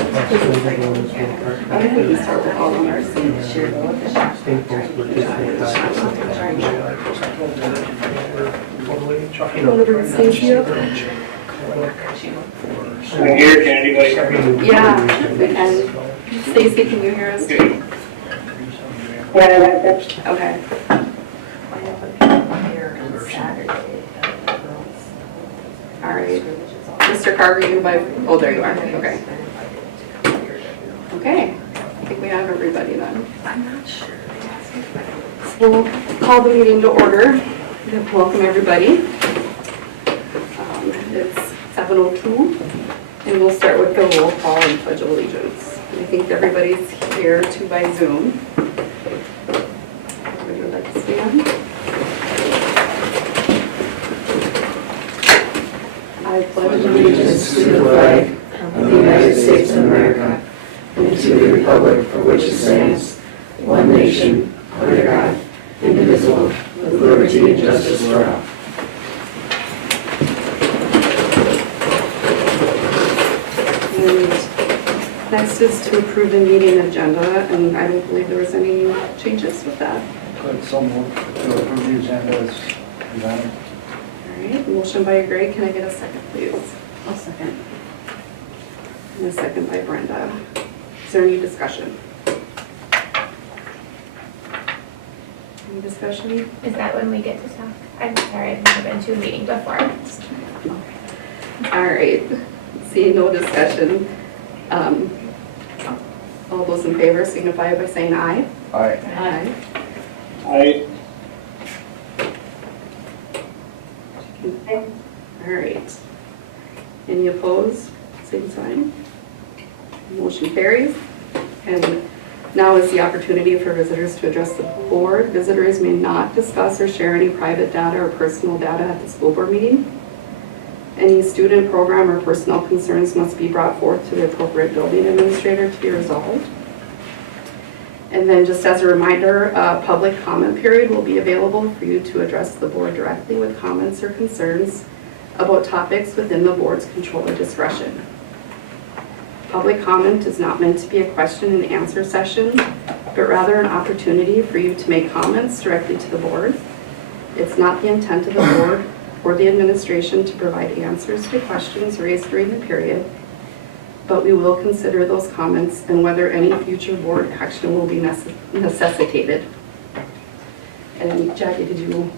I think we can start with all on our same share though. You want to bring Stacy up? I'm here, can anybody hear me? Yeah, we can. Stacy, can you hear us? Okay. Okay. All right. Mr. Carter, you by, oh, there you are. Okay. Okay. I think we have everybody then. I'm not sure. We'll call the meeting to order. Welcome everybody. It's 7:02 and we'll start with the roll call and pledge of allegiance. I think everybody's here too by Zoom. Would you like to stand? I pledge Allegiance to the flag of the United States of America and to the republic for which it stands, one nation, under God, indivisible, with liberty and justice for all. And next is to approve the meeting agenda, and I don't believe there was any changes with that. So moved to approve the agenda as presented. All right, motion by Greg, can I get a second, please? I'll second. And a second by Brenda. Is there any discussion? Any discussion? Is that when we get to talk? I'm sorry, I've never been to a meeting before. All right, see no discussion. All those in favor signify by saying aye. Aye. Aye. I, All right. Any opposed? Same sign. Motion carries. And now is the opportunity for visitors to address the board. Visitors may not discuss or share any private data or personal data at the school board meeting. Any student, program, or personnel concerns must be brought forth to the appropriate building administrator to be resolved. And then just as a reminder, a public comment period will be available for you to address the board directly with comments or concerns about topics within the board's control or discretion. Public comment is not meant to be a question and answer session, but rather an opportunity for you to make comments directly to the board. It's not the intent of the board or the administration to provide answers to questions raised during the period, but we will consider those comments and whether any future board action will be necessitated. And Jackie, did you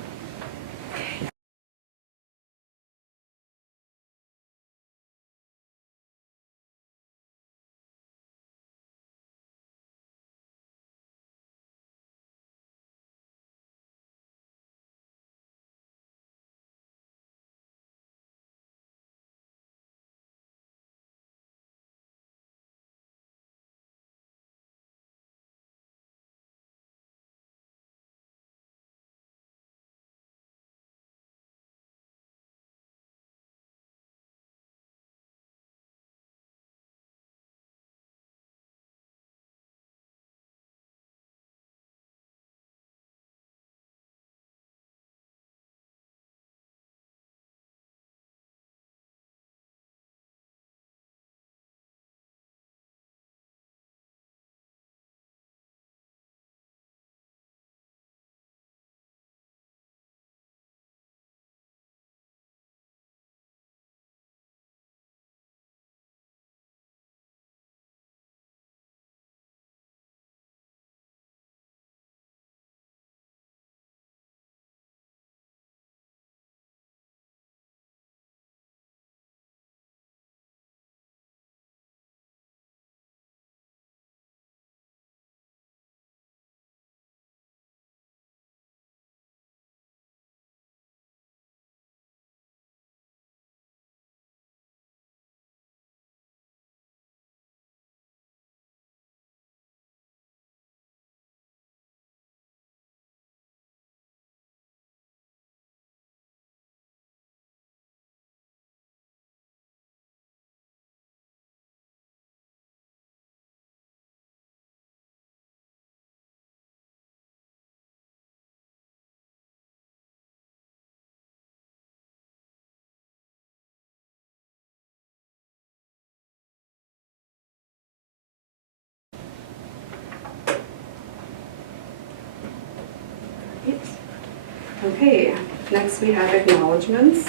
Okay, next we have acknowledgements.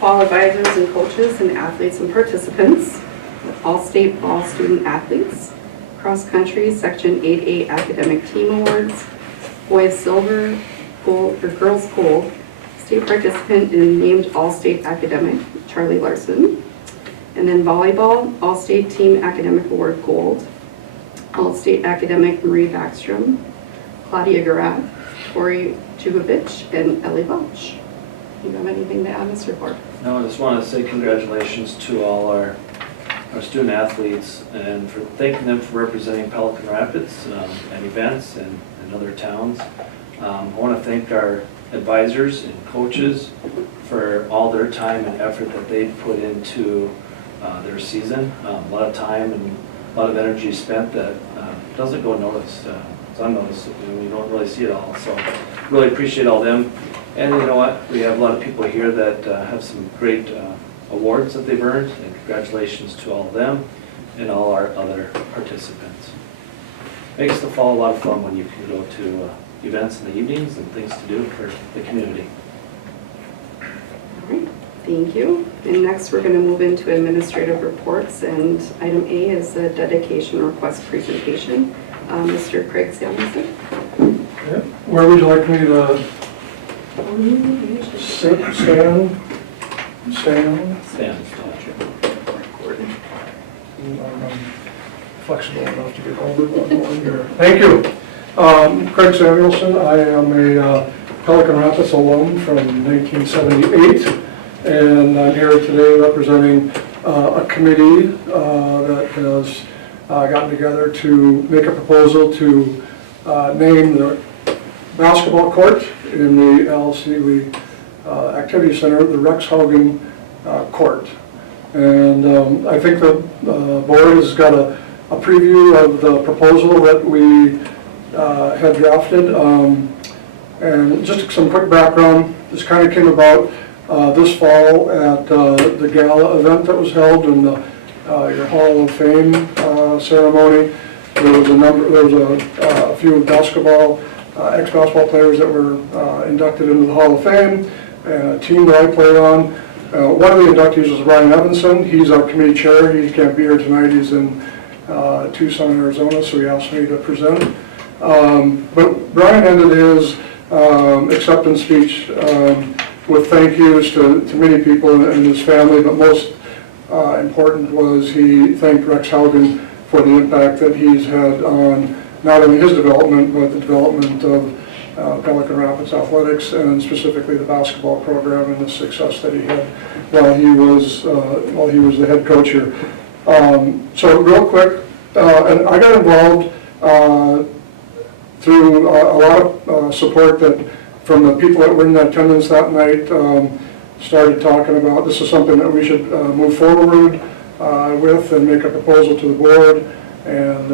All advisors and coaches and athletes and participants, all state ball student athletes, cross-country Section 8A academic team awards, boys silver, gold, or girls gold, state participant and named all-state academic Charlie Larson, and then volleyball, all-state team academic award gold, all-state academic Marie Backstrom, Claudia Garat, Tori Jubovich, and Ellie Welch. Do you have anything to add, Mr. Ford? No, I just want to say congratulations to all our student athletes and for thanking them for representing Pelican Rapids at events and other towns. I want to thank our advisors and coaches for all their time and effort that they put into their season. A lot of time and a lot of energy spent that doesn't go noticed. It's unnoticed, and we don't really see it all. So really appreciate all them. And you know what? We have a lot of people here that have some great awards that they've earned, and congratulations to all of them and all our other participants. Makes the fall a lot of fun when you can go to events in the evenings and things to do for the community. All right, thank you. And next we're going to move into administrative reports, and item A is the dedication request presentation. Mr. Craig Samuelson. Yeah. Where would you like me to sit, stand? Stand. I'm flexible enough to get over one here. Thank you. Craig Samuelson. I am a Pelican Rapids alum from 1978, and I'm here today representing a committee that has gotten together to make a proposal to name the basketball court in the LC Activity Center, the Rex Haugen Court. And I think the board has got a preview of the proposal that we had drafted. And just some quick background, this kind of came about this fall at the gala event that was held in your Hall of Fame ceremony. There was a few basketball, ex-basketball players that were inducted into the Hall of Fame, and a team that I played on. One of the inductees was Ryan Evanson. He's our committee chair. He can't be here tonight. He's in Tucson, Arizona, so he asked me to present. But Brian ended his acceptance speech with thank yous to many people and his family, but most important was he thanked Rex Haugen for the impact that he's had on not only his development, but the development of Pelican Rapids athletics, and specifically the basketball program and the success that he had while he was the head coach here. So real quick, and I got involved through a lot of support that from the people that were in attendance that night. Started talking about this is something that we should move forward with and make a proposal to the board and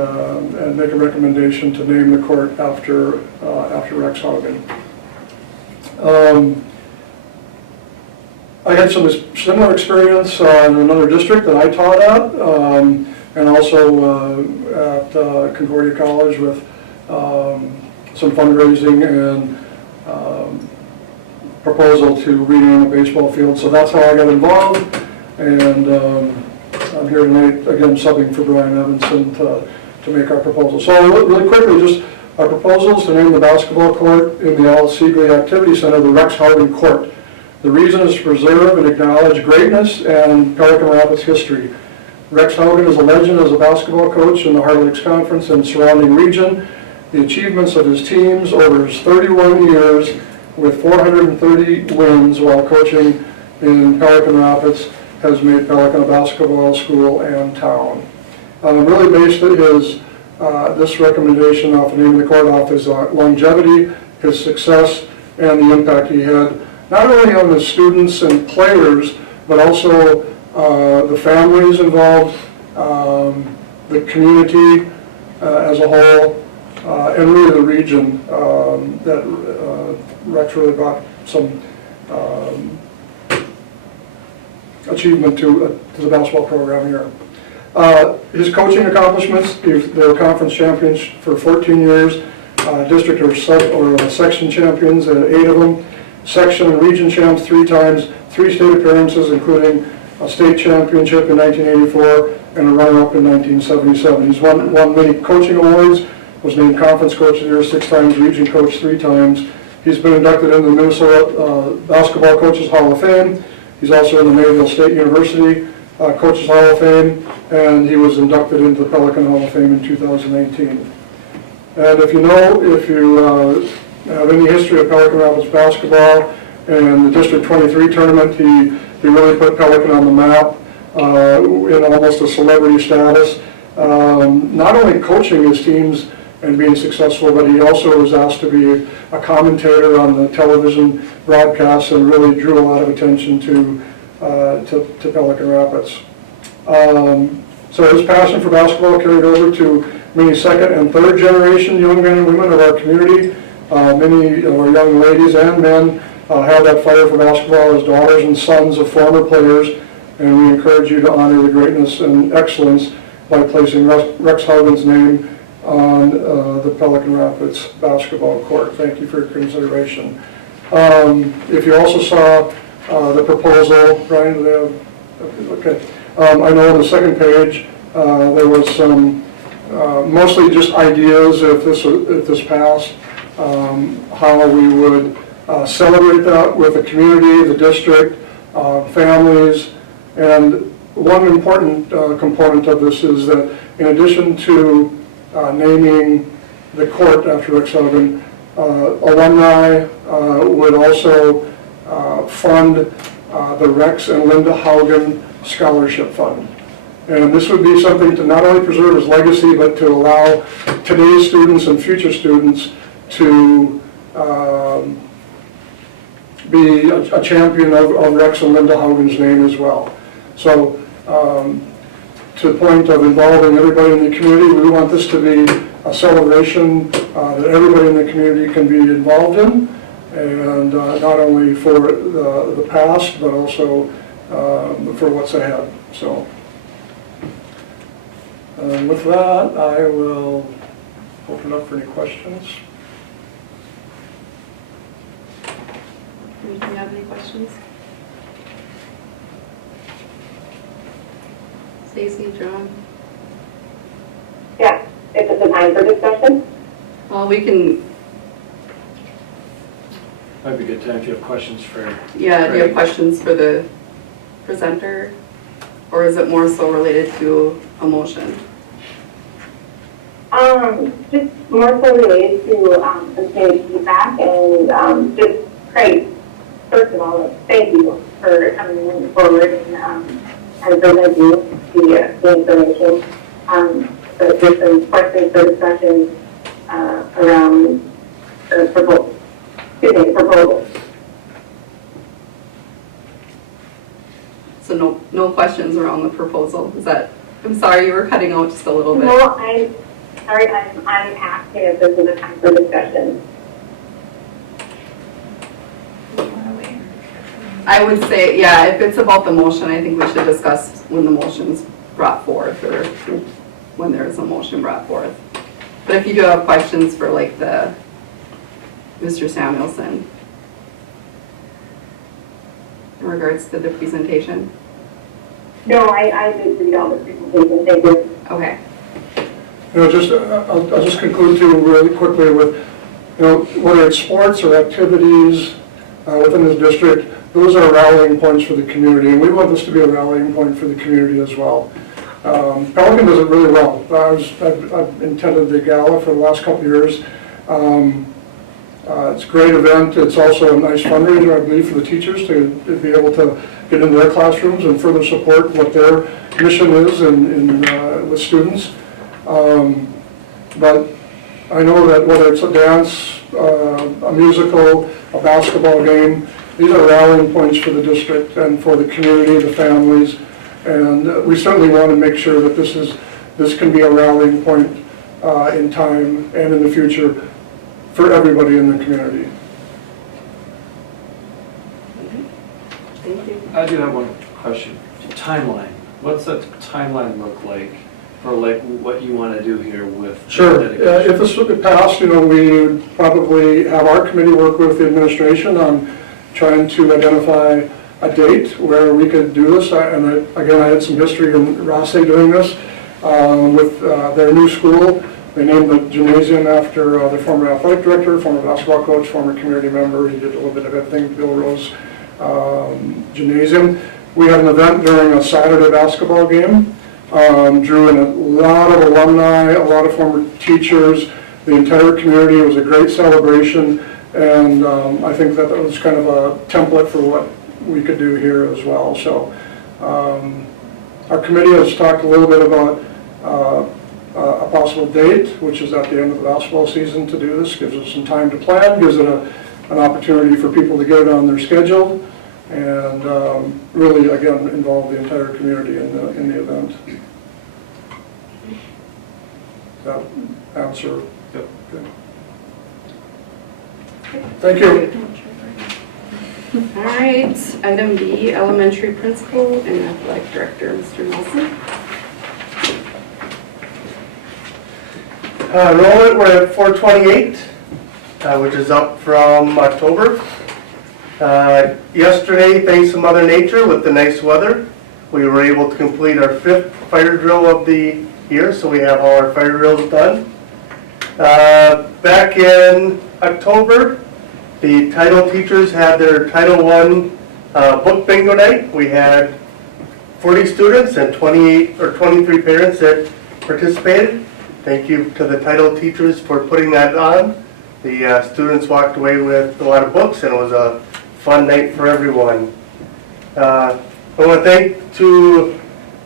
make a recommendation to name the court after Rex Haugen. I had some similar experience in another district that I taught at, and also at Concordia College with some fundraising and proposal to rename a baseball field. So that's how I got involved, and I'm here tonight again subbing for Brian Evanson to make our proposal. So really quickly, just our proposals to name the basketball court in the Al Siegley Activity Center the Rex Haugen Court. The reason is to preserve and acknowledge greatness and Pelican Rapids history. Rex Haugen is a legend as a basketball coach in the Heart Lakes Conference and surrounding region. The achievements of his teams over his 31 years with 430 wins while coaching in Pelican Rapids has made Pelican a basketball school and town. Really based this recommendation off the name of the court off his longevity, his success, and the impact he had, not only on the students and players, but also the families involved, the community as a whole, and really the region that Rex really brought some achievement to the basketball program here. His coaching accomplishments, they were conference champions for 14 years, district or section champions, 8 of them, section and region champs 3 times, 3 state appearances, including a state championship in 1984 and a runner-up in 1977. He's won many coaching awards, was named Conference Coach of the Year 6 times, Region Coach 3 times. He's been inducted into the Minnesota Basketball Coaches Hall of Fame. He's also in the Mayville State University Coaches Hall of Fame, and he was inducted into the Pelican Hall of Fame in 2018. And if you have any history of Pelican Rapids basketball and the District 23 tournament, he really put Pelican on the map in almost a celebrity status. Not only coaching his teams and being successful, but he also was asked to be a commentator on the television broadcasts and really drew a lot of attention to Pelican Rapids. So his passion for basketball carried over to many second and third generation young men and women of our community. Many of our young ladies and men have that fire for basketball as daughters and sons of former players, and we encourage you to honor the greatness and excellence by placing Rex Haugen's name on the Pelican Rapids basketball court. Thank you for your consideration. If you also saw the proposal, Brian, do they have, okay. I know on the second page there was some mostly just ideas if this passed, how we would celebrate that with the community, the district, families, and one important component of this is that in addition to naming the court after Rex Haugen, alumni would also fund the Rex and Linda Haugen Scholarship Fund. And this would be something to not only preserve his legacy, but to allow today's students and future students to be a champion of Rex and Linda Haugen's name as well. So to the point of involving everybody in the community, we want this to be a celebration that everybody in the community can be involved in, and not only for the past, but also for what's ahead. So with that, I will open up for any questions. Do you have any questions? Stacy, John? Yeah, is it the time for discussion? Well, we can, Might be a good time if you have questions for. yeah, do you have Craig. questions for the presenter? Or is it more so related to a motion? Just more so related to some community feedback and just Craig, first of all, thank you for coming forward and presenting the information. But there's some questions for discussion around the proposal. So no questions around the proposal? Is that, I'm sorry, you were cutting out just a little bit. No, I'm sorry, I'm asking if this is a time for discussion. I would say, yeah, if it's about the motion, I think we should discuss when the motion's brought forth or when there's a motion brought forth. But if you do have questions for like Mr. Samuelson in regards to the presentation? No, I did read all the presentation, thank you. Okay. I'll just conclude too really quickly with, whether it's sports or activities within the district, those are rallying points for the community, and we want this to be a rallying point for the community as well. Pelican does it really well. I've attended the gala for the last couple of years. It's a great event. It's also a nice fundraiser, I believe, for the teachers to be able to get into their classrooms and further support what their mission is with students. But I know that whether it's a dance, a musical, a basketball game, these are rallying points for the district and for the community, the families, and we certainly want to make sure that this can be a rallying point in time and in the future for everybody in the community. Thank you. I do have one question. Timeline. What's that timeline look like for like what you want to do here with. Sure. dedication? If this would pass, we would probably have our committee work with the administration on trying to identify a date where we could do this. Again, I had some history in Rossay doing this with their new school. They named the gymnasium after their former athletic director, former basketball coach, former community member. He did a little bit of everything, Bill Rose Gymnasium. We had an event during a Saturday basketball game. Drew in a lot of alumni, a lot of former teachers, the entire community. It was a great celebration, and I think that was kind of a template for what we could do here as well. So our committee has talked a little bit about a possible date, which is at the end of the basketball season to do this. Gives us some time to plan, gives it an opportunity for people to get it on their schedule, and really, again, involve the entire community in the event. Does that answer? Yep. Okay. Thank you. All right, item B, elementary principal and athletic director, Mr. Nelson. Enrollment, we're at 428, which is up from October. Yesterday, thanks to Mother Nature with the nice weather, we were able to complete our 5th fire drill of the year, so we have all our fire drills done. Back in October, the title teachers had their Title I book bingo night. We had 40 students and 28 or 23 parents that participated. Thank you to the title teachers for putting that on. The students walked away with a lot of books, and it was a fun night for everyone. I want to thank to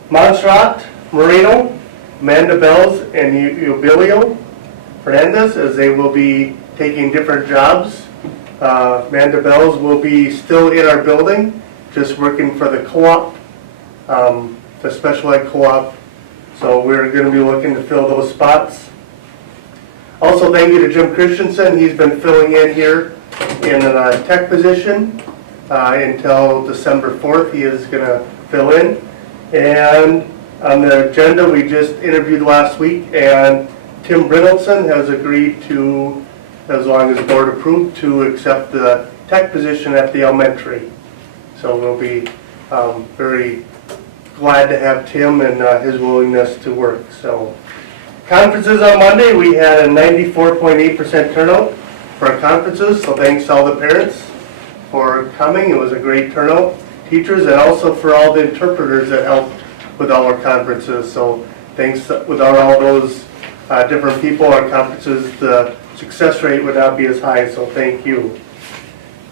Montserrat Moreno, Amanda Bells, and Eubilio Fernandez, as they will be taking different jobs. Amanda Bells will be still in our building, just working for the co-op, the special ed co-op. So we're going to be looking to fill those spots. Also, thank you to Jim Christensen. He's been filling in here in a tech position until December 4th. He is going to fill in. And on the agenda, we just interviewed last week, and Tim Brindleson has agreed to, as long as board approved, to accept the tech position at the elementary. So we'll be very glad to have Tim and his willingness to work. So conferences on Monday, we had a 94.8% turnout for our conferences, so thanks to all the parents for coming. It was a great turnout. Teachers, and also for all the interpreters that helped with all our conferences. So thanks, without all those different people, our conferences, the success rate would not be as high, so thank you.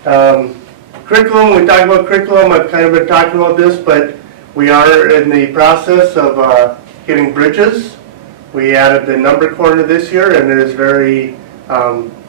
Curriculum, we talked about curriculum. I've kind of been talking about this, but we are in the process of getting bridges. We added the number corner this year, and it is very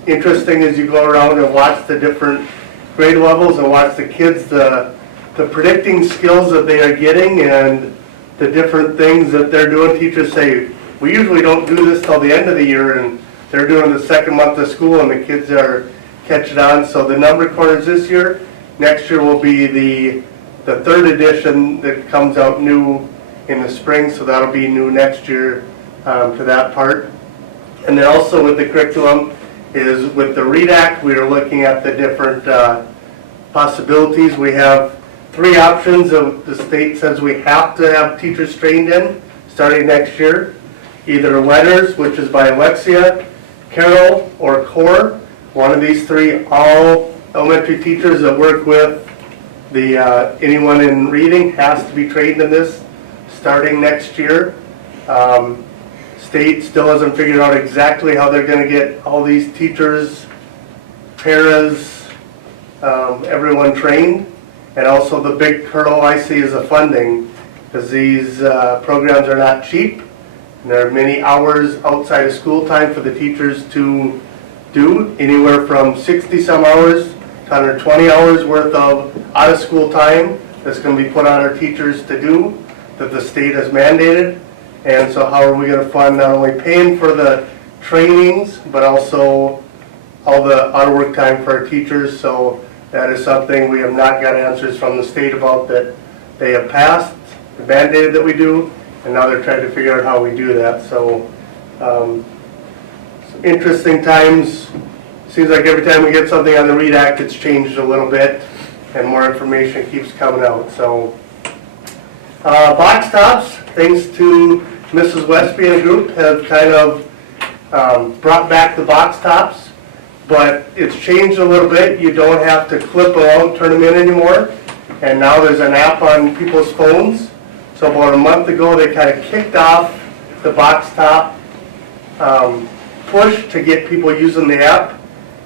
interesting as you go around and watch the different grade levels and watch the kids, the predicting skills that they are getting and the different things that they're doing. Teachers say, we usually don't do this till the end of the year, and they're doing the second month of school, and the kids are catching on. So the number corners this year, next year will be the third edition that comes out new in the spring, so that'll be new next year to that part. And then also with the curriculum is with the READ Act, we are looking at the different possibilities. We have 3 options of the state says we have to have teachers trained in starting next year. Either Letters, which is by Alexia, Carol, or CORE. One of these 3, all elementary teachers that work with anyone in reading has to be trained in this starting next year. State still hasn't figured out exactly how they're going to get all these teachers, paras, everyone trained. And also the big hurdle I see is the funding, because these programs are not cheap. And there are many hours outside of school time for the teachers to do, anywhere from 60 some hours to 120 hours worth of out of school time that's going to be put on our teachers to do, that the state has mandated. And so how are we going to fund not only paying for the trainings, but also all the out of work time for our teachers? So that is something we have not got answers from the state about, that they have passed, mandated that we do, and now they're trying to figure out how we do that. So some interesting times. Seems like every time we get something on the READ Act, it's changed a little bit, and more information keeps coming out. So box tops, thanks to Mrs. Westby and group, have kind of brought back the box tops, but it's changed a little bit. You don't have to clip them out, turn them in anymore, and now there's an app on people's phones. So about a month ago, they kind of kicked off the box top push to get people using the app.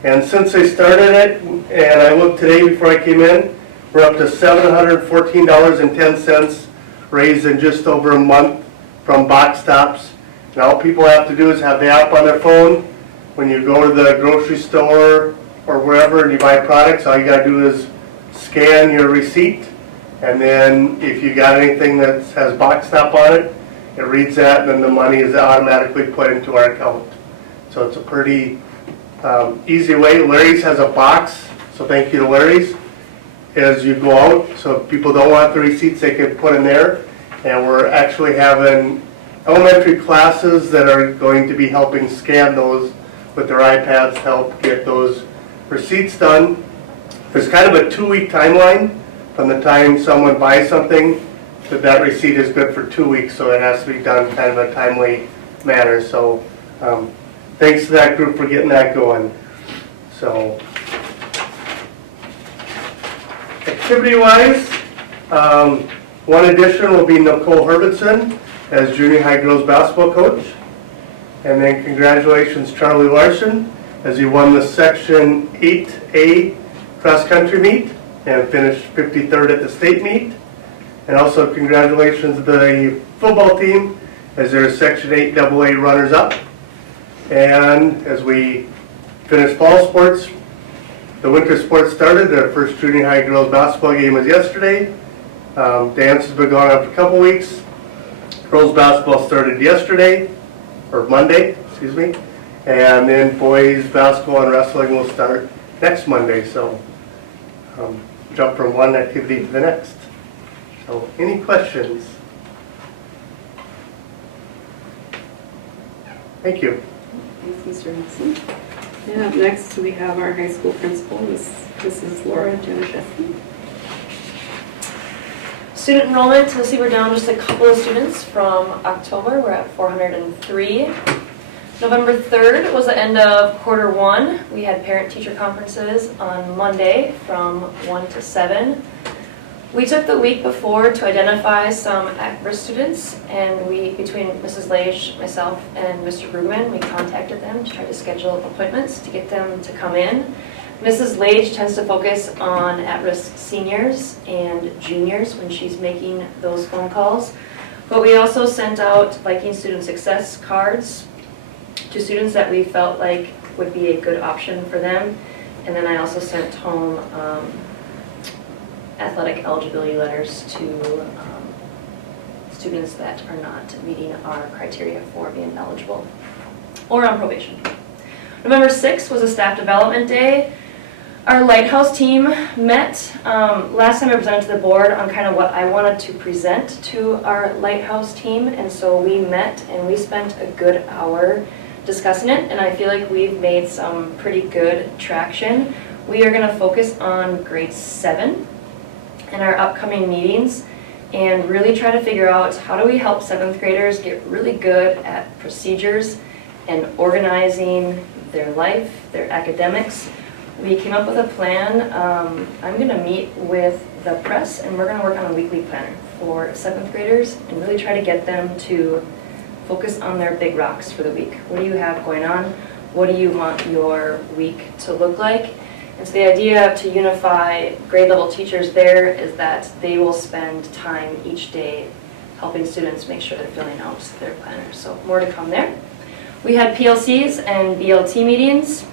And since they started it, and I looked today before I came in, we're up to $714.10 raised in just over a month from box tops. And all people have to do is have the app on their phone. When you go to the grocery store or wherever and you buy products, all you gotta do is scan your receipt. And then if you got anything that has box top on it, it reads that and then the money is automatically put into our account. So it's a pretty easy way. Larry's has a box, so thank you to Larry's. As you go out, so if people don't want the receipts, they can put in there. And we're actually having elementary classes that are going to be helping scan those with their iPads to help get those receipts done. There's kind of a 2-week timeline from the time someone buys something that receipt is good for 2 weeks, so it has to be done kind of a timely manner. So thanks to that group for getting that going. So activity-wise, one addition will be Nicole Herbertson as junior high girls basketball coach. And then congratulations Charlie Larson as he won the Section 8A cross-country meet and finished 53rd at the state meet. And also congratulations to the football team as their Section 8AA runners-up. And as we finish fall sports, the winter sports started. Their first junior high girls basketball game was yesterday. Dance has been going on for a couple weeks. Girls basketball started yesterday, or Monday, excuse me. And then boys basketball and wrestling will start next Monday. So jump from one activity to the next. So any questions? Thank you. Thanks, Mr. Nelson. And up next, we have our high school principal, Mrs. Laura Januszewski. Student enrollment, so see we're down just a couple of students from October. We're at 403. November 3rd was the end of quarter 1. We had parent-teacher conferences on Monday from 1 to 7. We took the week before to identify some at-risk students, and between Mrs. Lage, myself, and Mr. Brugman, we contacted them to try to schedule appointments to get them to come in. Mrs. Lage tends to focus on at-risk seniors and juniors when she's making those phone calls. But we also sent out Viking Student Success cards to students that we felt like would be a good option for them. And then I also sent home athletic eligibility letters to students that are not meeting our criteria for being eligible or on probation. November 6th was a staff development day. Our Lighthouse team met. Last time I presented to the board on kind of what I wanted to present to our Lighthouse team, and so we met and we spent a good hour discussing it, and I feel like we've made some pretty good traction. We are going to focus on grade 7 in our upcoming meetings and really try to figure out how do we help 7th graders get really good at procedures and organizing their life, their academics. We came up with a plan. I'm going to meet with the press and we're going to work on a weekly planner for 7th graders and really try to get them to focus on their big rocks for the week. What do you have going on? What do you want your week to look like? And so the idea to unify grade level teachers there is that they will spend time each day helping students make sure they're filling out their planners. So more to come there. We had PLCs and BLT meetings.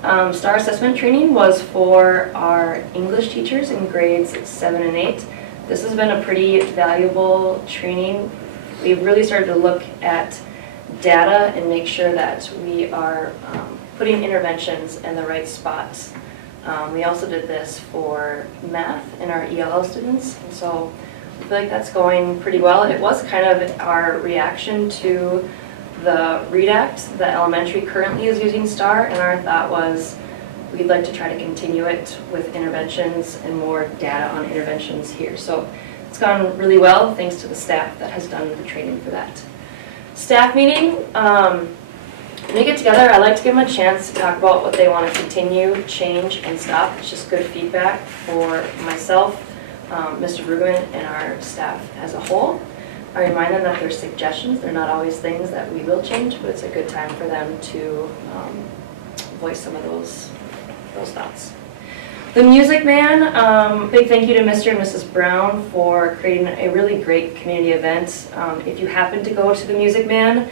STAR assessment training was for our English teachers in grades 7 and 8. This has been a pretty valuable training. We've really started to look at data and make sure that we are putting interventions in the right spots. We also did this for math and our ELL students, and so I feel like that's going pretty well. It was kind of our reaction to the READ Act. The elementary currently is using STAR, and our thought was we'd like to try to continue it with interventions and more data on interventions here. So it's gone really well thanks to the staff that has done the training for that. Staff meeting, when they get together, I like to give them a chance to talk about what they want to continue, change, and stop. It's just good feedback for myself, Mr. Brugman, and our staff as a whole. I remind them that they're suggestions. They're not always things that we will change, but it's a good time for them to voice some of those thoughts. The Music Man, big thank you to Mr. and Mrs. Brown for creating a really great community event. If you happen to go to the Music Man,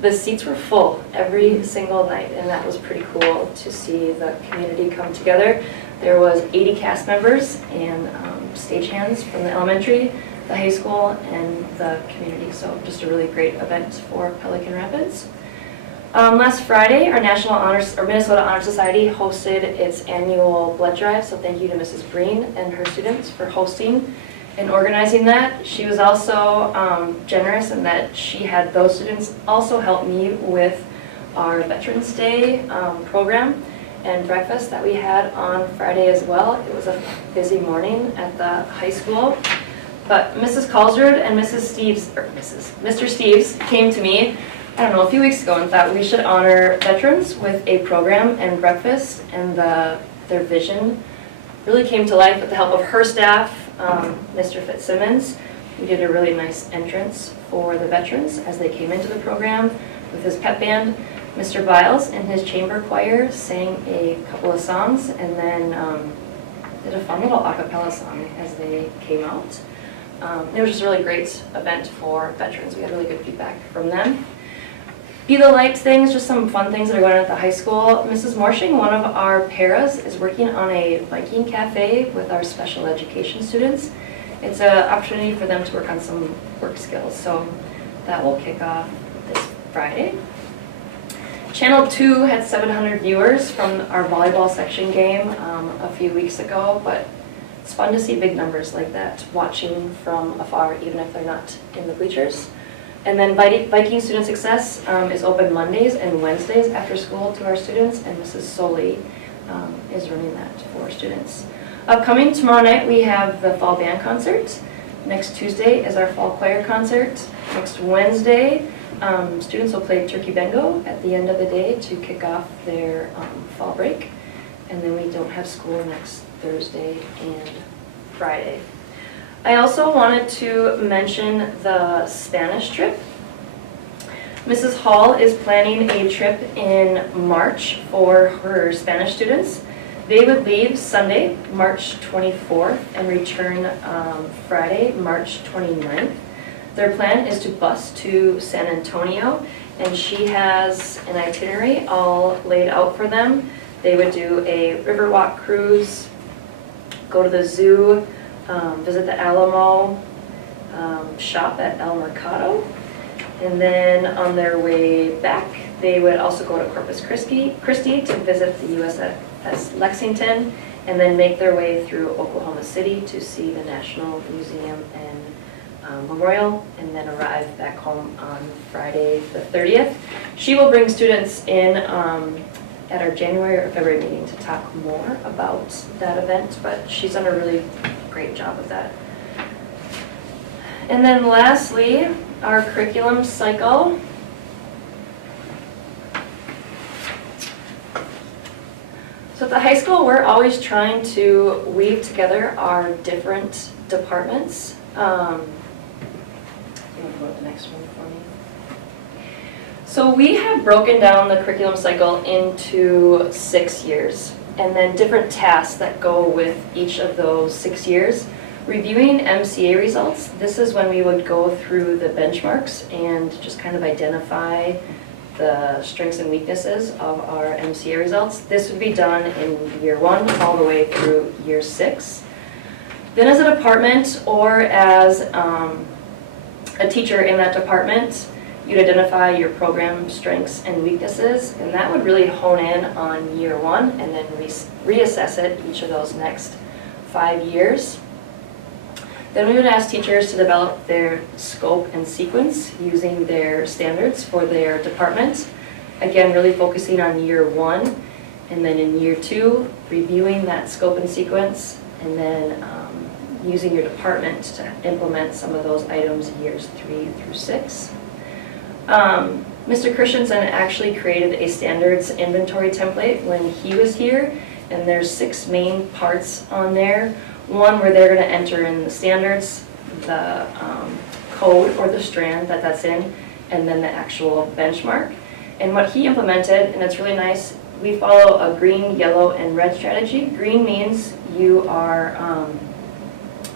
the seats were full every single night, and that was pretty cool to see the community come together. There was 80 cast members and stagehands from the elementary, the high school, and the community, so just a really great event for Pelican Rapids. Last Friday, our Minnesota Honor Society hosted its annual blood drive, so thank you to Mrs. Breen and her students for hosting and organizing that. She was also generous in that she had those students also help me with our Veterans Day program and breakfast that we had on Friday as well. It was a busy morning at the high school. But Mrs. Kalsrud and Mr. Steves came to me, I don't know, a few weeks ago and thought we should honor veterans with a program and breakfast, and their vision really came to life with the help of her staff, Mr. Fitzsimmons. We did a really nice entrance for the veterans as they came into the program with his pep band. Mr. Biles and his chamber choir sang a couple of songs and then did a fun little a cappella song as they came out. It was just a really great event for veterans. We had really good feedback from them. Be the Light things, just some fun things that are going on at the high school. Mrs. Morshing, one of our paras, is working on a Viking cafe with our special education students. It's an opportunity for them to work on some work skills, so that will kick off this Friday. Channel 2 had 700 viewers from our volleyball section game a few weeks ago, but it's fun to see big numbers like that watching from afar, even if they're not in the bleachers. And then Viking Student Success is open Mondays and Wednesdays after school to our students, and Mrs. Soley is running that for students. Upcoming tomorrow night, we have the fall band concert. Next Tuesday is our fall choir concert. Next Wednesday, students will play Turkey Bingo at the end of the day to kick off their fall break. And then we don't have school next Thursday and Friday. I also wanted to mention the Spanish trip. Mrs. Hall is planning a trip in March for her Spanish students. They would leave Sunday, March 24th, and return Friday, March 29th. Their plan is to bus to San Antonio, and she has an itinerary all laid out for them. They would do a Riverwalk cruise, go to the zoo, visit the Alamo, shop at El Mercado, and then on their way back, they would also go to Corpus Christi to visit the USS Lexington, and then make their way through Oklahoma City to see the National Museum and Memorial, and then arrive back home on Friday the 30th. She will bring students in at our January or February meeting to talk more about that event, but she's done a really great job of that. And then lastly, our curriculum cycle. So at the high school, we're always trying to weave together our different departments. You want to go to the next one for me? So we have broken down the curriculum cycle into 6 years, and then different tasks that go with each of those 6 years. Reviewing MCA results, this is when we would go through the benchmarks and just kind of identify the strengths and weaknesses of our MCA results. This would be done in year 1 all the way through year 6. Then as a department or as a teacher in that department, you'd identify your program strengths and weaknesses, and that would really hone in on year 1 and then reassess it each of those next 5 years. Then we would ask teachers to develop their scope and sequence using their standards for their department. Again, really focusing on year 1, and then in year 2, reviewing that scope and sequence, and then using your department to implement some of those items years 3 through 6. Mr. Christensen actually created a standards inventory template when he was here, and there's 6 main parts on there. One where they're going to enter in the standards, the code or the strand that that's in, and then the actual benchmark. And what he implemented, and it's really nice, we follow a green, yellow, and red strategy. Green means you are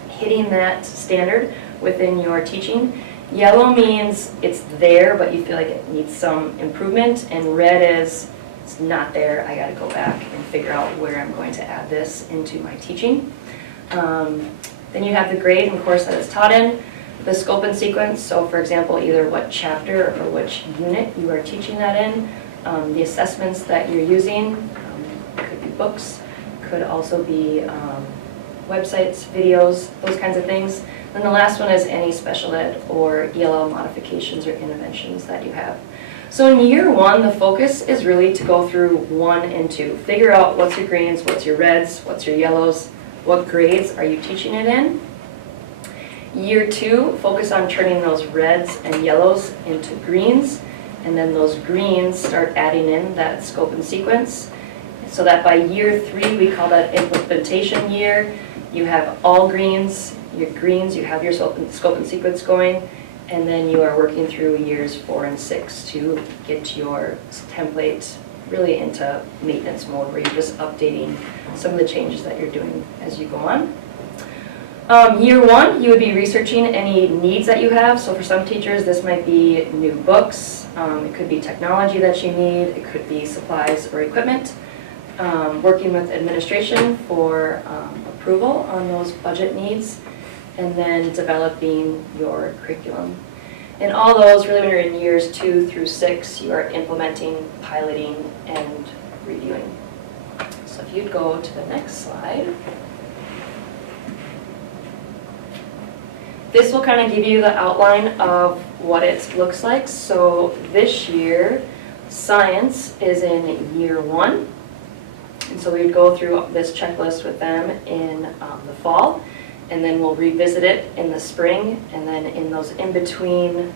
hitting that standard within your teaching. Yellow means it's there, but you feel like it needs some improvement. And red is, it's not there, I gotta go back and figure out where I'm going to add this into my teaching. Then you have the grade and course that it's taught in, the scope and sequence, so for example, either what chapter or which unit you are teaching that in, the assessments that you're using, could be books, could also be websites, videos, those kinds of things. Then the last one is any special ed or ELL modifications or interventions that you have. So in year 1, the focus is really to go through 1 and 2. Figure out what's your greens, what's your reds, what's your yellows, what grades are you teaching it in. Year 2, focus on turning those reds and yellows into greens, and then those greens start adding in that scope and sequence. So that by year 3, we call that implementation year. You have all greens, your greens, you have your scope and sequence going, and then you are working through years 4 and 6 to get your template really into maintenance mode, where you're just updating some of the changes that you're doing as you go on. Year 1, you would be researching any needs that you have. So for some teachers, this might be new books, it could be technology that you need, it could be supplies or equipment. Working with administration for approval on those budget needs, and then developing your curriculum. And all those, really when you're in years 2 through 6, you are implementing, piloting, and reviewing. So if you'd go to the next slide. This will kind of give you the outline of what it looks like. So this year, science is in year 1. And so we would go through this checklist with them in the fall, and then we'll revisit it in the spring, and then in those in-between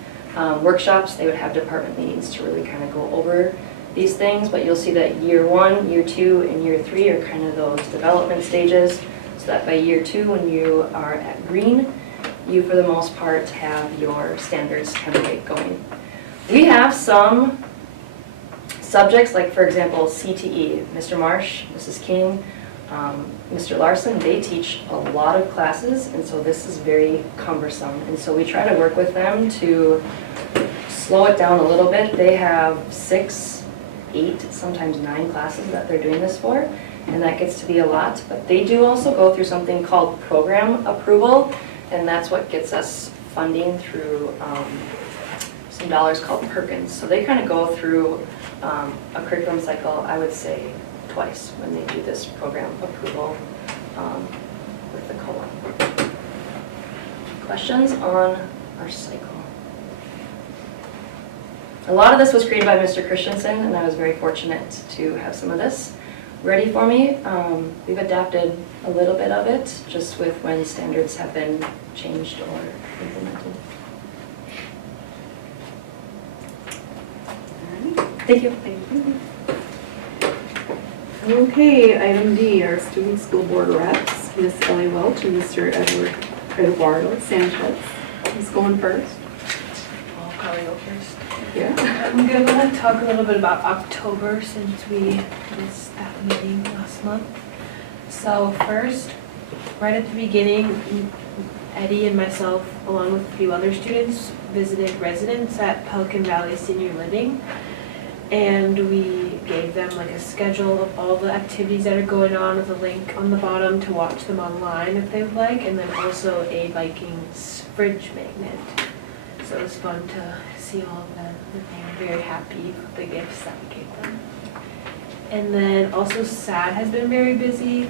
workshops, they would have department meetings to really kind of go over these things. But you'll see that year 1, year 2, and year 3 are kind of those development stages, so that by year 2, when you are at green, you for the most part have your standards template going. We have some subjects, like for example CTE, Mr. Marsh, Mrs. King, Mr. Larson, they teach a lot of classes, and so this is very cumbersome. And so we try to work with them to slow it down a little bit. They have 6, 8, sometimes 9 classes that they're doing this for, and that gets to be a lot. But they do also go through something called program approval, and that's what gets us funding through some dollars called Perkins. So they kind of go through a curriculum cycle, I would say twice, when they do this program approval with the COLA. Questions on our cycle? A lot of this was created by Mr. Christensen, and I was very fortunate to have some of this ready for me. We've adapted a little bit of it, just with when standards have been changed or implemented. Thank you. Thank you. Okay, item D, our student school board reps, Miss Ellie Welch and Mr. Eduardo Sanchez. Who's going first? I'll probably go first. Yeah. I'm gonna talk a little bit about October since we missed that meeting last month. So first, right at the beginning, Eddie and myself, along with a few other students, visited residents at Pelican Valley Senior Living. And we gave them like a schedule of all the activities that are going on with a link on the bottom to watch them online if they would like, and then also a Vikings fridge magnet. So it was fun to see all of them, and they were very happy with the gifts that we gave them. And then also SAD has been very busy.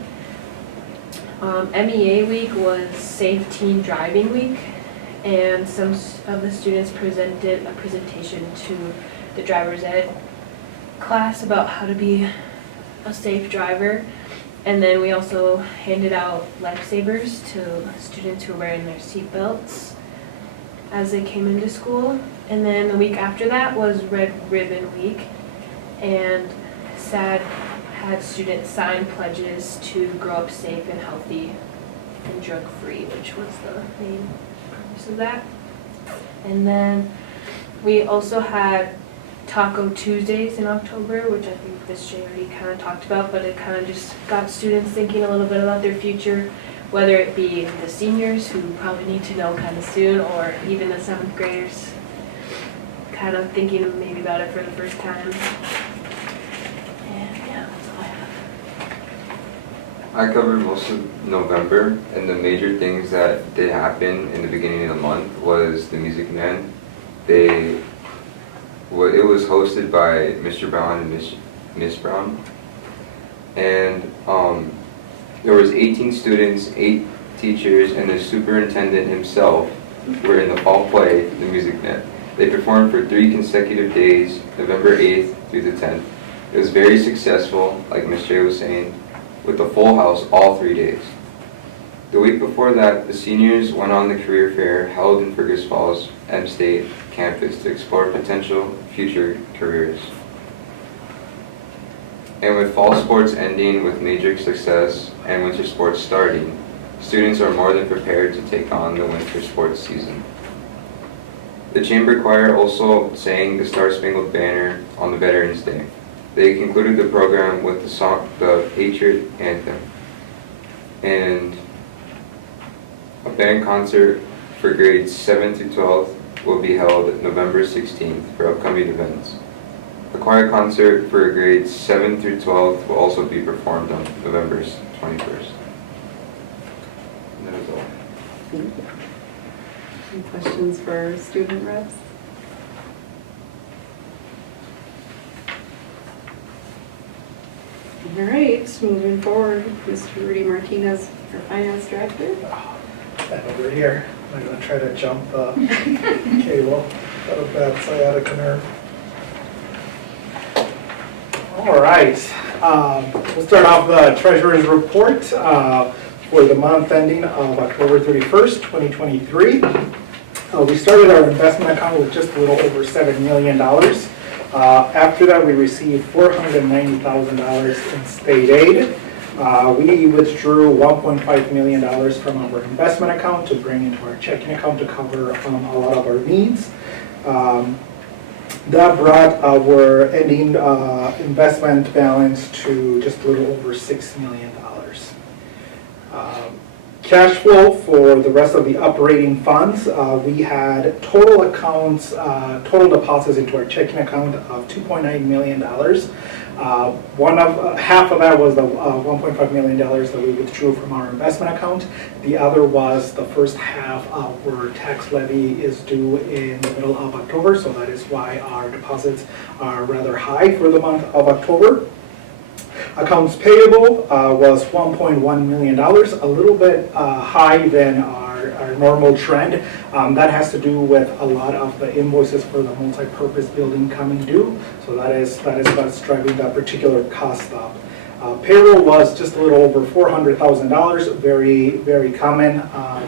MEA week was Safe Teen Driving Week, and some of the students presented a presentation to the driver's ed class about how to be a safe driver. And then we also handed out lifesavers to students who were wearing their seatbelts as they came into school. And then the week after that was Red Ribbon Week, and SAD had students sign pledges to grow up safe and healthy and drug-free, which was the main purpose of that. And then we also had Taco Tuesdays in October, which I think Ms. J already kind of talked about, but it kind of just got students thinking a little bit about their future, whether it be the seniors who probably need to know kind of soon, or even the 7th graders kind of thinking maybe about it for the first time. And yeah, that's all I have. I covered most of November, and the major things that did happen in the beginning of the month was the Music Man. It was hosted by Mr. Brown and Miss Brown, and there was 18 students, 8 teachers, and the superintendent himself were in the fall play, The Music Man. They performed for 3 consecutive days, November 8th through the 10th. It was very successful, like Ms. J was saying, with a full house all 3 days. The week before that, the seniors went on the career fair held in Fergus Falls M-State campus to explore potential future careers. And with fall sports ending with major success and winter sports starting, students are more than prepared to take on the winter sports season. The chamber choir also sang the Star Spangled Banner on the Veterans Day. They concluded the program with the song, the Patriot Anthem, and a band concert for grades 7 through 12 will be held November 16th for upcoming events. The choir concert for grades 7 through 12 will also be performed on November 21st. And that is all. Thank you. Any questions for student reps? All right, moving forward, Mr. Rudy Martinez, our finance director. And over here, I'm gonna try to jump the cable. Got a bad sciatica nerve. All right, we'll start off the treasurer's report for the month ending of October 31st, 2023. We started our investment account with just a little over $7 million. After that, we received $490,000 in state aid. We withdrew $1.5 million from our investment account to bring into our checking account to cover a lot of our needs. That brought our ending investment balance to just a little over $6 million. Cash flow for the rest of the operating funds, we had total accounts, total deposits into our checking account of $2.9 million. Half of that was the $1.5 million that we withdrew from our investment account. The other was the first half of our tax levy is due in the middle of October, so that is why our deposits are rather high for the month of October. Accounts payable was $1.1 million, a little bit high than our normal trend. That has to do with a lot of the invoices for the multi-purpose building coming due. So that is what's driving that particular cost up. Payroll was just a little over $400,000, very, very common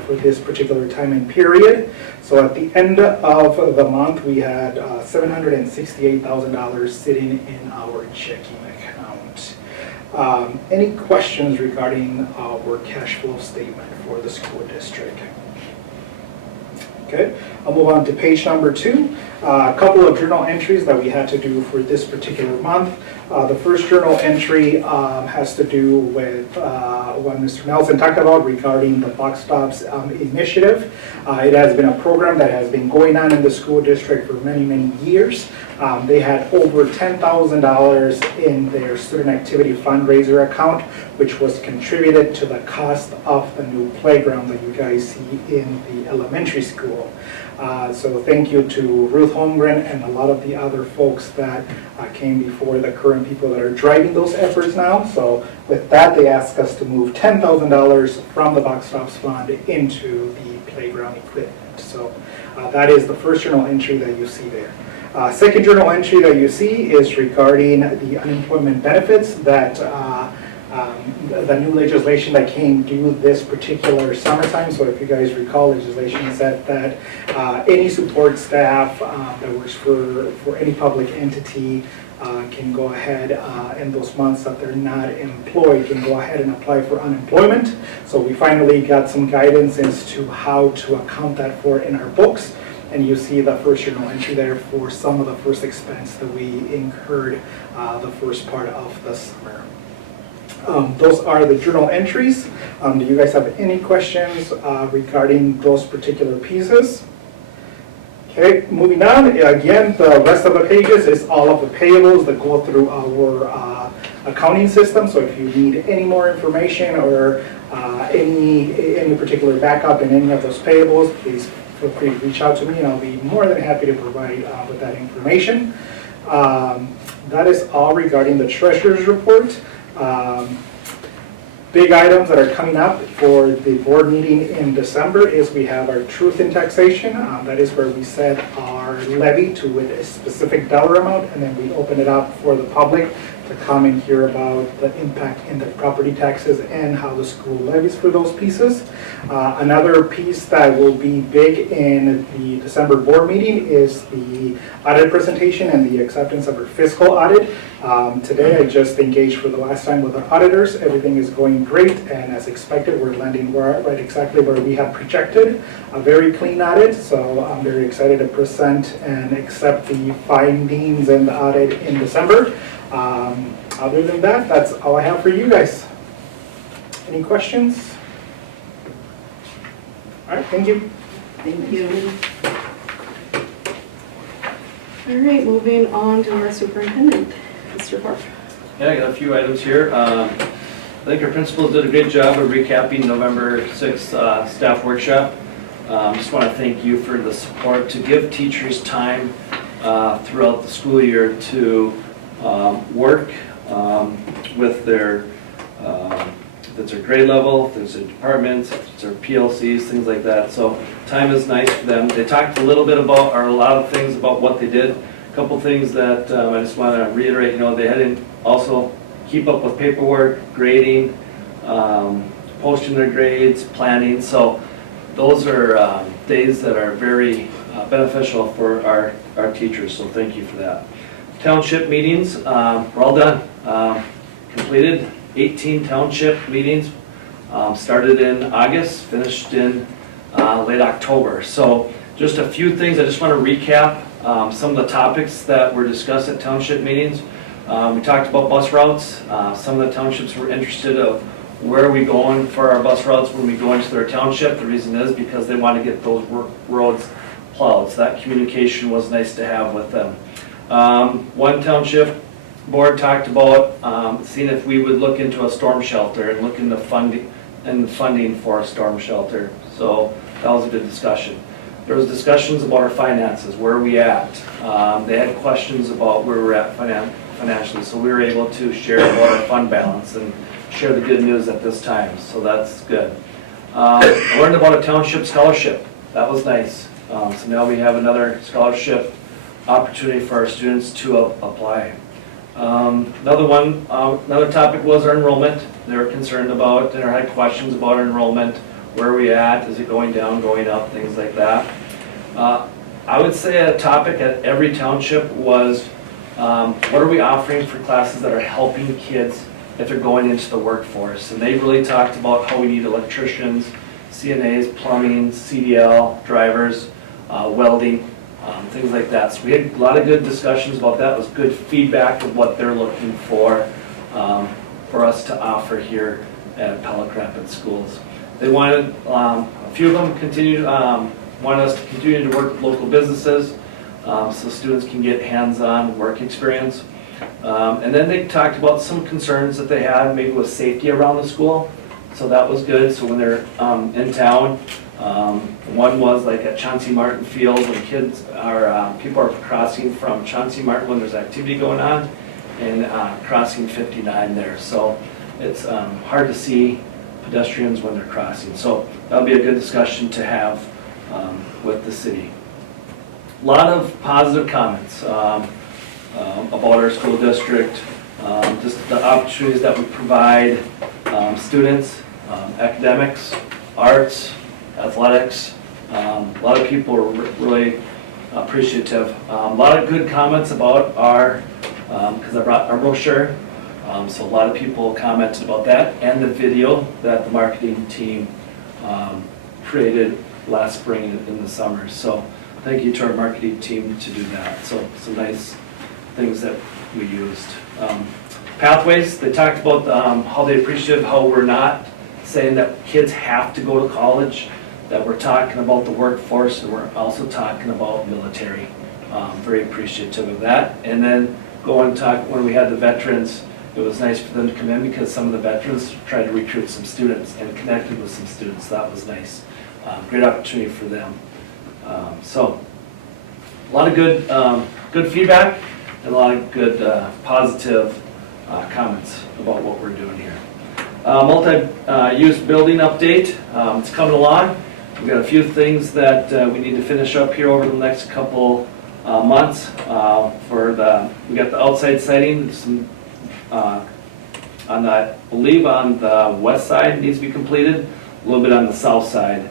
for this particular time and period. So at the end of the month, we had $768,000 sitting in our checking account. Any questions regarding our cash flow statement for the school district? Okay, I'll move on to page number 2. A couple of journal entries that we had to do for this particular month. The first journal entry has to do with what Mr. Nelson talked about regarding the Box Stops initiative. It has been a program that has been going on in the school district for many, many years. They had over $10,000 in their student activity fundraiser account, which was contributed to the cost of the new playground that you guys see in the elementary school. So thank you to Ruth Holmgren and a lot of the other folks that came before the current people that are driving those efforts now. So with that, they asked us to move $10,000 from the Box Tops Fund into the playground equipment. So that is the first journal entry that you see there. Second journal entry that you see is regarding the unemployment benefits that the new legislation that came due this particular summertime. So if you guys recall, legislation said that any support staff that works for any public entity can go ahead in those months that they're not employed, can go ahead and apply for unemployment. So we finally got some guidance as to how to account that for in our books. And you see the first journal entry there for some of the first expense that we incurred the first part of the summer. Those are the journal entries. Do you guys have any questions regarding those particular pieces? Okay, moving on. Again, the rest of the pages is all of the payables that go through our accounting system. So if you need any more information or any particular backup in any of those payables, please feel free to reach out to me and I'll be more than happy to provide with that information. That is all regarding the treasurer's report. Big items that are coming up for the board meeting in December is we have our truth in taxation. That is where we set our levy to a specific dollar amount and then we open it up for the public to come and hear about the impact in the property taxes and how the school levies for those pieces. Another piece that will be big in the December board meeting is the audit presentation and the acceptance of our fiscal audit. Today I just engaged for the last time with our auditors. Everything is going great and as expected we're landing right exactly where we had projected. A very clean audit, so I'm very excited to present and accept the findings and the audit in December. Other than that, that's all I have for you guys. Any questions? All right, thank you. Thank you. All right, moving on to our superintendent, Mr. Park. Yeah, I got a few items here. I think our principals did a good job of recapping November 6th staff workshop. Just want to thank you for the support to give teachers time throughout the school year to work with their, if it's their grade level, if it's their departments, if it's their PLCs, things like that. So time is nice for them. They talked a little bit about, or a lot of things about what they did. A couple things that I just want to reiterate, you know, they had to also keep up with paperwork, grading, posting their grades, planning. So those are days that are very beneficial for our teachers, so thank you for that. Township meetings, we're all done. Completed 18 township meetings, started in August, finished in late October. So just a few things, I just want to recap some of the topics that were discussed at township meetings. We talked about bus routes. Some of the townships were interested of where are we going for our bus routes when we go into their township. The reason is because they want to get those roads plowed. So that communication was nice to have with them. One township board talked about seeing if we would look into a storm shelter and look into funding for a storm shelter. So that was a good discussion. There was discussions about our finances, where are we at? They had questions about where we're at financially, so we were able to share about our fund balance and share the good news at this time, so that's good. I learned about a township scholarship. That was nice. So now we have another scholarship opportunity for our students to apply. Another topic was our enrollment. They were concerned about and had questions about our enrollment. Where are we at? Is it going down, going up, things like that. I would say a topic at every township was what are we offering for classes that are helping kids if they're going into the workforce. And they really talked about how we need electricians, CNAs, plumbing, CDL, drivers, welding, things like that. So we had a lot of good discussions about that. It was good feedback of what they're looking for us to offer here at Pelican Rapids Schools. They wanted, a few of them wanted us to continue to work with local businesses so students can get hands-on work experience. And then they talked about some concerns that they had maybe with safety around the school. So that was good. So when they're in town, One was like at Chauncey Martin Field when kids are, people are crossing from Chauncey Martin when there's activity going on and crossing 59 there. So it's hard to see pedestrians when they're crossing. So that'll be a good discussion to have with the city. A lot of positive comments about our school district, just the opportunities that we provide students, academics, arts, athletics. A lot of people are really appreciative. A lot of good comments about our, because I brought our brochure, so a lot of people commented about that and the video that the marketing team created last spring in the summer. So thank you to our marketing team to do that. So some nice things that we used. Pathways, they talked about how they appreciate how we're not saying that kids have to go to college, that we're talking about the workforce, and we're also talking about military. Very appreciative of that. And then go and talk, when we had the veterans, it was nice for them to come in because some of the veterans tried to recruit some students and connected with some students. That was nice. Great opportunity for them. So a lot of good feedback and a lot of good positive comments about what we're doing here. Multi-use building update. It's coming along. We've got a few things that we need to finish up here over the next couple months. We got the outside siding, some, I believe on the west side needs to be completed, a little bit on the south side.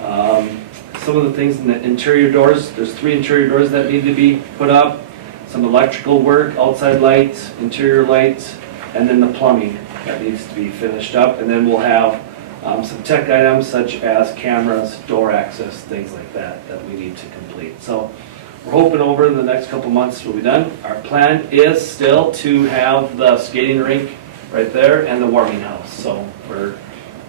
Some of the things in the interior doors, there's 3 interior doors that need to be put up, some electrical work, outside lights, interior lights, and then the plumbing that needs to be finished up. And then we'll have some tech items such as cameras, door access, things like that, that we need to complete. So we're hoping over the next couple months we'll be done. Our plan is still to have the skating rink right there and the warming house. So we're,